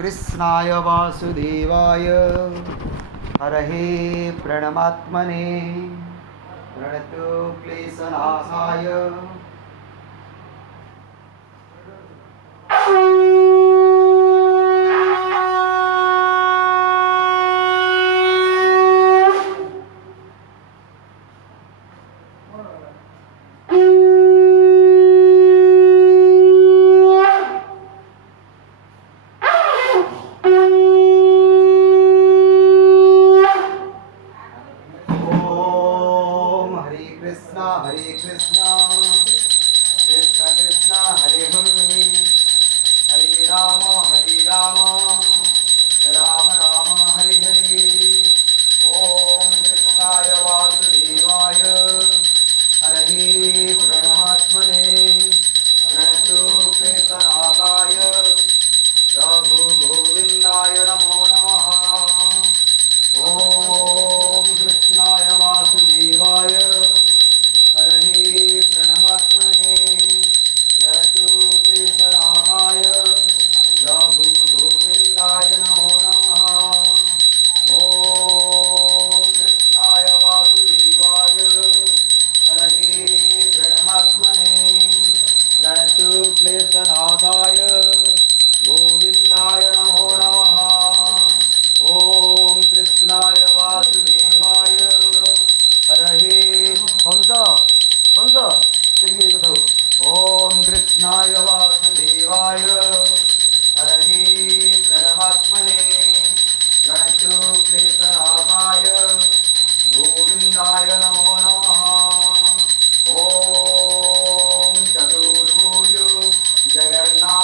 कृष्णाय वासुदेवाय हरहे प्रणमात्मने प्रणतो क्लेशनाशाय हरे कृष्णा कृष्ण कृष्ण हरे हरे हरे राम राम राम हरे हरे ओम कृष्णाय वासुदेवाय हरहे प्रणमात्मने प्रणतो क्लेशनाशाय रघु गोविंदाय नमो नमः ओम कृष्णाय वासुदेवाय हरहे प्रणमात्मने प्रणतो क्लेशनाशाय रघु गोविंदाय नमो नमः ओम कृष्णाय वासुदेवाय हरहे प्रणमात्मने प्रणतो क्लेशनाशाय गोविंदाय नमो नमः ओम कृष्णाय वासुदेवाय हरहे ओम कृष्णाय वासुदेवाय हरहे परमात्मने प्रणतो क्लेशनाशाय गोविंदाय नमो नमः ओम चतुर्भुज जगन्नाथ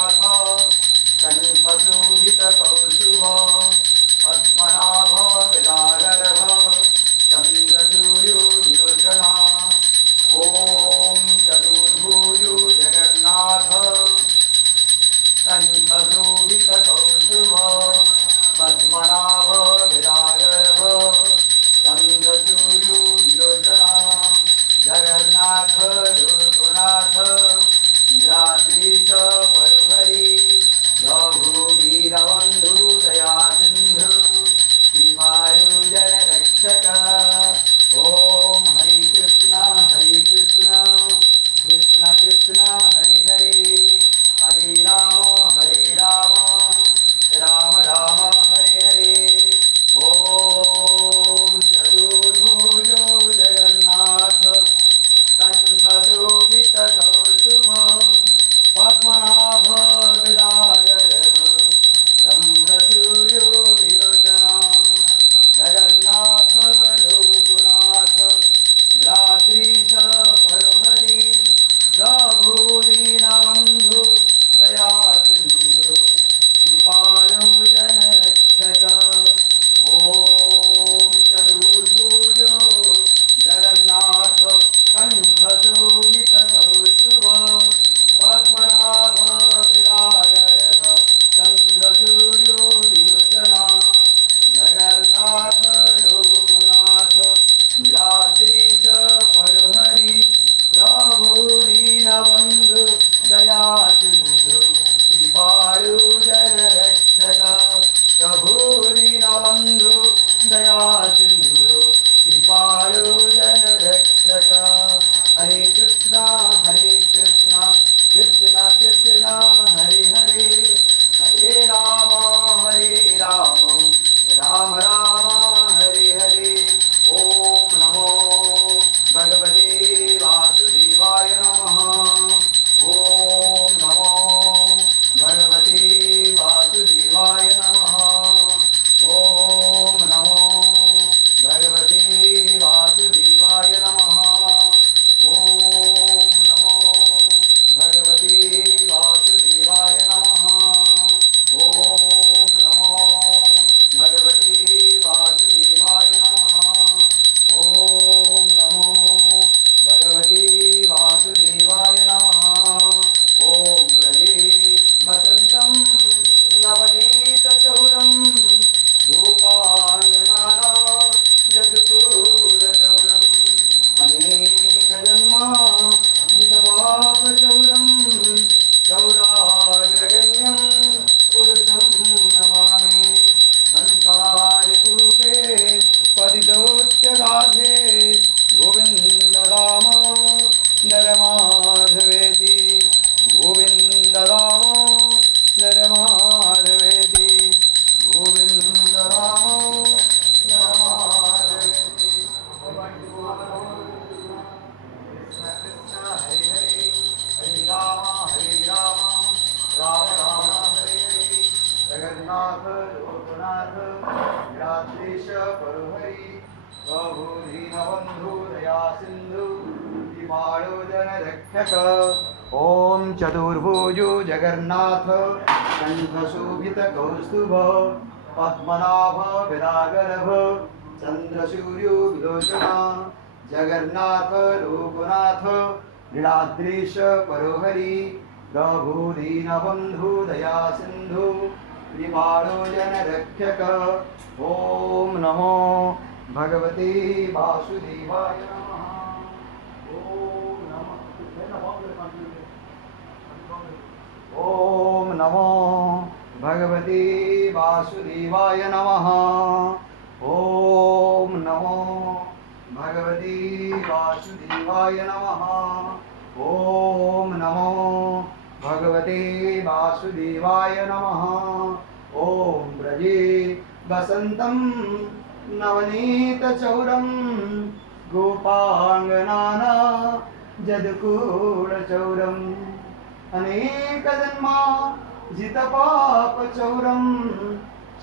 नीलाद्रीश परुहरि प्रभु दीनबन्धु दया सिन्धु कृपाळु जनरक्षक ॐ चतुर्भुजो जगन्नाथ कण्ठशोभितकौस्तुभ पद्मनाभ विरागरभ चन्द्रसूर्यो विलोचना जगन्नाथ लोकनाथ नीलाद्रीश परोहरि प्रभु दीनबन्धु दया सिन्धु कृपाळु जनरक्षक ॐ नमो भगवते वासुदेवाय नमः। ॐ नमो भगवते वासुदेवाय नमः। ॐ नमो भगवते वासुदेवाय नमः। ॐ नमो भगवते वासुदेवाय नमः। ॐ व्रजे वसन्तं नवनीतचौरं गोपाङ्गनाना जदकूढचौरम् अनेकजन्मा जितपापचौरं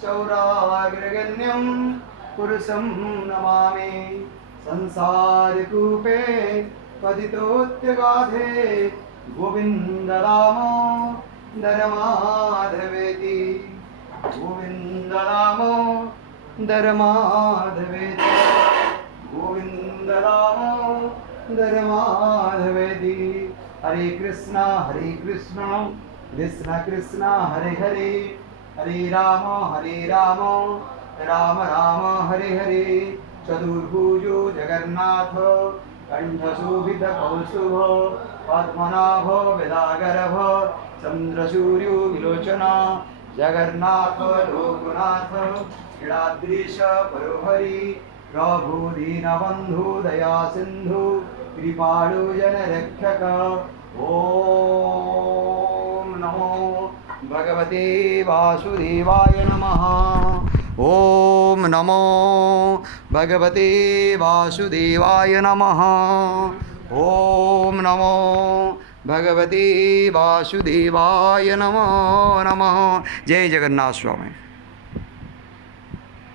शौराग्रगण्यं पुरुषं नमामि संसारकूपे पतितोत्यगाधे गोविन्द दामोदर माधवेति गोविन्द दामोदर माधवेति गोविन्द दामोदर माधवेति। हरे कृष्णा कृष्ण कृष्ण हरे हरे हरे राम राम राम हरे हरे। चतुर्भुजो जगन्नाथ कण्ठशोभितकौस्तुभ पद्मनाभ विरागरभ चन्द्रसूर्यो विलोचना जगन्नाथ लोकनाथ नीलाद्रीश परोहरि प्रभु दीनबन्धु दया सिन्धु कृपाळु जनरक्षक ॐ नमो भगवते वासुदेवाय नमः। ॐ नमो भगवते वासुदेवाय नमः। ॐ नमो भगवते वासुदेवाय नमो नमः। जय जगन्नाथ स्वामी।